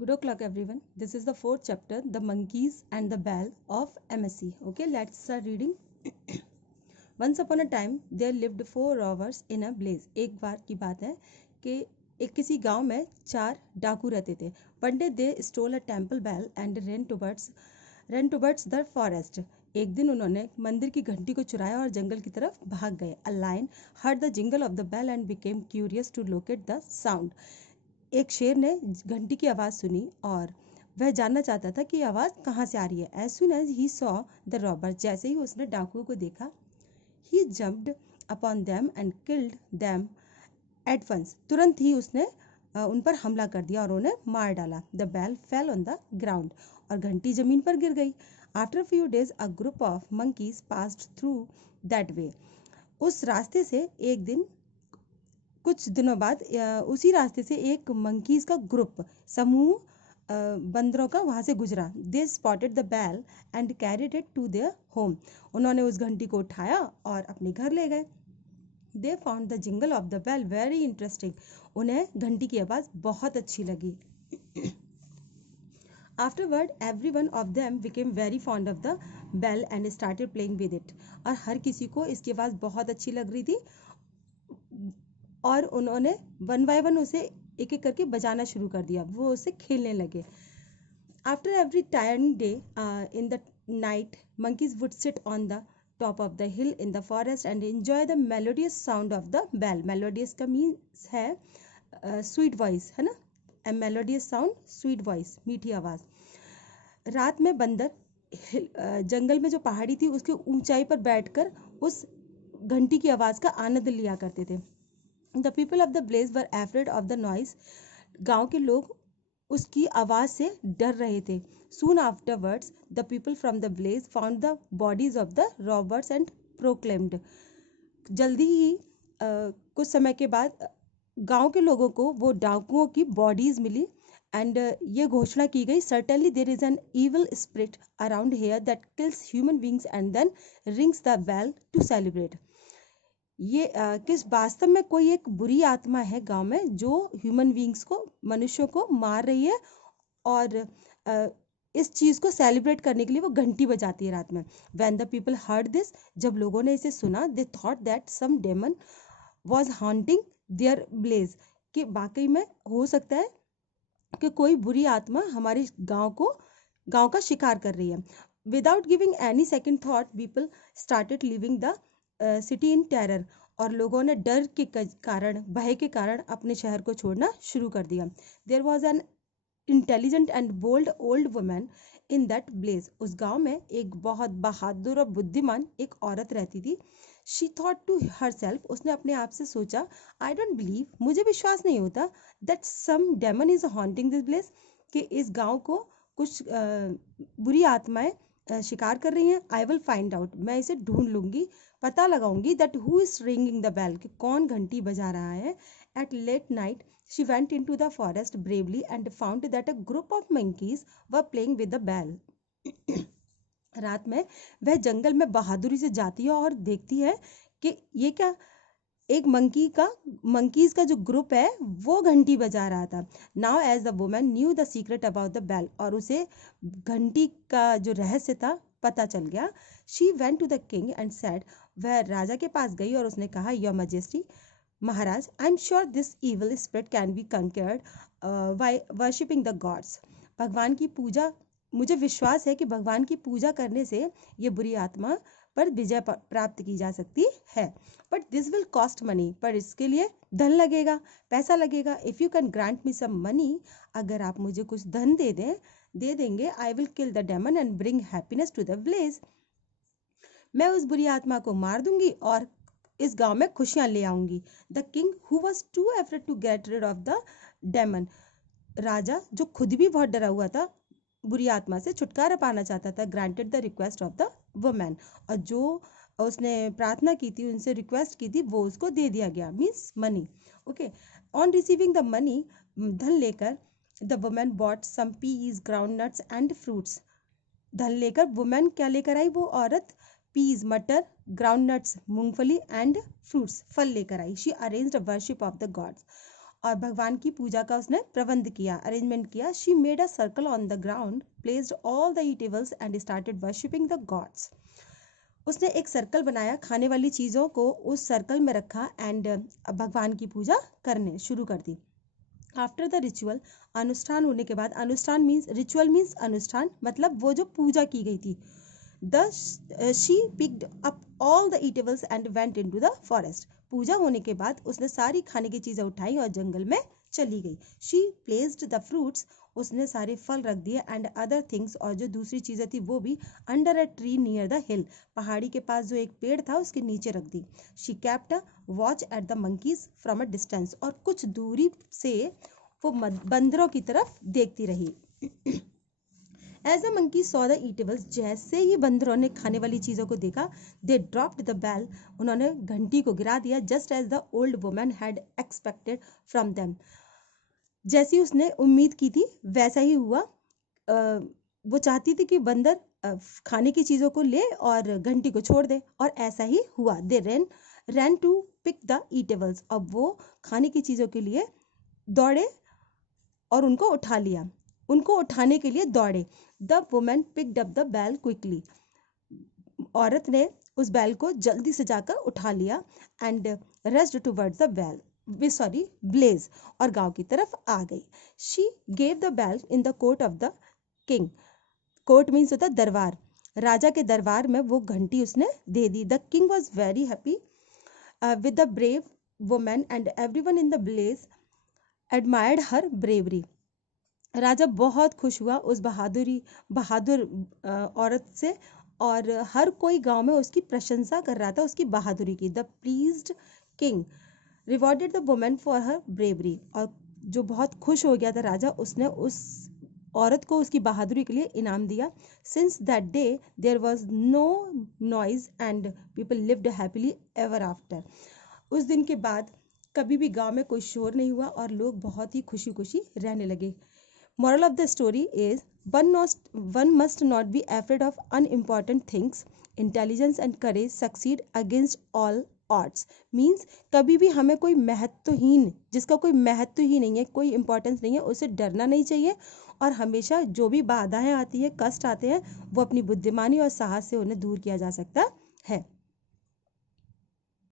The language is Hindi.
Good o'clock, everyone. This is the fourth chapter, The Monkeys and the Bell of MSC. Okay, let's start reading. Once upon a time, there lived four robbers in a blaze. एक बार की बात है कि एक किसी गांव में चार डाकू रहते थे. One day they stole a temple bell and ran towards the forest. एक दिन उन्होंने मंदिर की घंटी को चुराया और जंगल की तरफ भाग गए. A lion heard the jingle of the bell and became curious to locate the sound. एक शेर ने घंटी की आवाज़ सुनी और वह जानना चाहता था कि आवाज़ कहाँ से आ रही है. As soon as he saw the robbers, जैसे ही उसने डाकुओं को देखा, he jumped upon them and killed them at once. तुरंत ही उसने उन पर हमला कर दिया और उन्हें मार डाला. The bell fell on the ground और घंटी जमीन पर गिर गई. After a few days, a group of monkeys passed through that way. उस रास्ते से एक दिन कुछ दिनों बाद उसी रास्ते से एक मंकीज का ग्रुप समूह बंदरों का वहाँ से गुजरा. They spotted the bell and carried it to their home. उन्होंने उस घंटी को उठाया और अपने घर ले गए. They found the jingle of the bell very interesting. उन्हें घंटी की आवाज़ बहुत अच्छी लगी. Afterward every one of them became very fond of the bell and started playing with it. और हर किसी को इसकी आवाज़ बहुत अच्छी लग रही थी और उन्होंने वन बाय वन उसे एक एक करके बजाना शुरू कर दिया. वो उसे खेलने लगे. After every tiring day in the night monkeys would sit on the top of the hill in the forest and enjoy the melodious sound of the bell. melodious का मीन्स है स्वीट वॉइस, है ना. a melodious sound, sweet voice, मीठी आवाज़. रात में बंदर जंगल में जो पहाड़ी थी उसके ऊंचाई पर बैठकर उस घंटी की आवाज़ का आनंद लिया करते थे. The people of the blaze were afraid of the noise. गांव के लोग उसकी आवाज़ से डर रहे थे. Soon afterwards, the people from the blaze found the bodies of the robbers and proclaimed. जल्दी ही कुछ समय के बाद गांव के लोगों को वो डाकुओं की बॉडीज मिली एंड ये घोषणा की गई, certainly there is an evil spirit around here that kills human beings and then rings the bell to celebrate. ये किस वास्तव में कोई एक बुरी आत्मा है गांव में जो ह्यूमन बींग्स को, मनुष्यों को मार रही है और इस चीज़ को सेलिब्रेट करने के लिए वो घंटी बजाती है रात में. When the people heard this, जब लोगों ने इसे सुना, they thought that some demon was haunting there place, कि वाकई में हो सकता है कि कोई बुरी आत्मा हमारे गांव का शिकार कर रही है. Without giving any second thought, people started living the city in terror. और लोगों ने डर के कारण, भय के कारण अपने शहर को छोड़ना शुरू कर दिया. There was an intelligent and bold old woman in that place. उस गांव में एक बहुत बहादुर और बुद्धिमान एक औरत रहती थी. She thought to herself, उसने अपने आप से सोचा, आई डोंट बिलीव, मुझे विश्वास नहीं होता, that some demon is haunting this place, कि इस गांव को कुछ बुरी आत्माएं शिकार कर रही हैं. आई विल फाइंड आउट, मैं इसे ढूंढ लूंगी, पता लगाऊंगी, that who is ringing the bell, कि कौन घंटी बजा रहा है. At late night she went into the forest bravely and found that a group of monkeys were playing with the bell. रात में वह जंगल में बहादुरी से जाती है और देखती है कि ये क्या, एक मंकीज का जो ग्रुप है वो घंटी बजा रहा था. Now as the woman knew the secret about the bell, और उसे घंटी का जो रहस्य था पता चल गया. She went to the king and said, वह राजा के पास गई और उसने कहा, योर मैजेस्टी, महाराज, I am sure this evil spirit can be conquered by worshipping the gods. भगवान की पूजा, मुझे विश्वास है कि भगवान की पूजा करने से ये बुरी आत्मा पर विजय प्राप्त की जा सकती है. But this will cost money, पर इसके लिए धन लगेगा, पैसा लगेगा. If you can grant me some money, अगर आप मुझे कुछ धन दे देंगे, I will kill the demon and bring happiness to the village. मैं उस बुरी आत्मा को मार दूंगी और इस गांव में खुशियां ले आऊंगी. The king who was too afraid to get rid of the demon, राजा जो खुद भी बहुत डरा हुआ था, बुरी आत्मा से छुटकारा पाना चाहता था, granted the request of the woman, और जो उसने प्रार्थना की थी, उनसे रिक्वेस्ट की थी, वो उसको दे दिया गया, means money. Okay, on receiving the money, धन लेकर, the woman bought some peas, groundnuts and fruits. धन लेकर वुमन क्या लेकर आई, वो औरत, पीज मटर, ग्राउंड नट्स मूंगफली एंड फ्रूट्स फल लेकर आई. She arranged a worship of the gods, और भगवान की पूजा का उसने प्रबंध किया, अरेंजमेंट किया. She made a circle on the ground, placed all the eatables and started worshipping the God's. उसने एक सर्कल बनाया, खाने वाली चीज़ों को उस सर्कल में रखा एंड भगवान की पूजा करने शुरू कर दी. आफ्टर द रिचुअल, अनुष्ठान होने के बाद, अनुष्ठान मीन्स, रिचुअल मीन्स अनुष्ठान, मतलब वो जो पूजा की गई थी. She picked up all the eatables and went into the forest. पूजा होने के बाद उसने सारी खाने की चीज़ें उठाई और जंगल में चली गई. शी प्लेस्ड द फ्रूट्स, उसने सारे फल रख दिए, एंड अदर थिंग्स, और जो दूसरी चीज़ें थी वो भी, under a tree near the हिल, पहाड़ी के पास जो एक पेड़ था उसके नीचे रख दी. She kept a watch at the monkeys from a distance, और कुछ दूरी से वो बंदरों की तरफ देखती रही. As the monkey saw the eatables, जैसे ही बंदरों ने खाने वाली चीज़ों को देखा, दे ड्रॉप्ड द बेल, उन्होंने घंटी को गिरा दिया. Just as the old woman had expected from them, जैसी उसने उम्मीद की थी वैसा ही हुआ. वो चाहती थी कि बंदर खाने की चीज़ों को ले और घंटी को छोड़ दे, और ऐसा ही हुआ. They ran to pick the eatables, अब वो खाने की चीज़ों के लिए दौड़े और उनको उठा लिया, उनको उठाने के लिए दौड़े. The women picked up the बैल क्विकली, औरत ने उस बैल को जल्दी से जाकर उठा लिया. And rushed towards the place, और गांव की तरफ आ गई. शी गेव द बैल in the court of the king. Court means होता है दरबार, राजा के दरबार में वो घंटी उसने दे दी. The king was very happy with the brave women and everyone in the place admired her bravery. राजा बहुत खुश हुआ उस बहादुर औरत से, और हर कोई गांव में उसकी प्रशंसा कर रहा था, उसकी बहादुरी की. The pleased king rewarded the women for her bravery, और जो बहुत खुश हो गया था राजा, उसने उस औरत को उसकी बहादुरी के लिए इनाम दिया. Since that day there was no noise and people lived happily ever after. उस दिन के बाद कभी भी गांव में कोई शोर नहीं हुआ और लोग बहुत ही खुशी खुशी रहने लगे. Moral of the story is, one must not be afraid of unimportant things. Intelligence and courage succeed against all odds. Means कभी भी हमें कोई महत्वहीन, जिसका कोई महत्व ही नहीं है, कोई इम्पोर्टेंस नहीं है, उसे डरना नहीं चाहिए. और हमेशा जो भी बाधाएं आती है, कष्ट आते हैं, वो अपनी बुद्धिमानी और साहस से उन्हें दूर किया जा सकता है.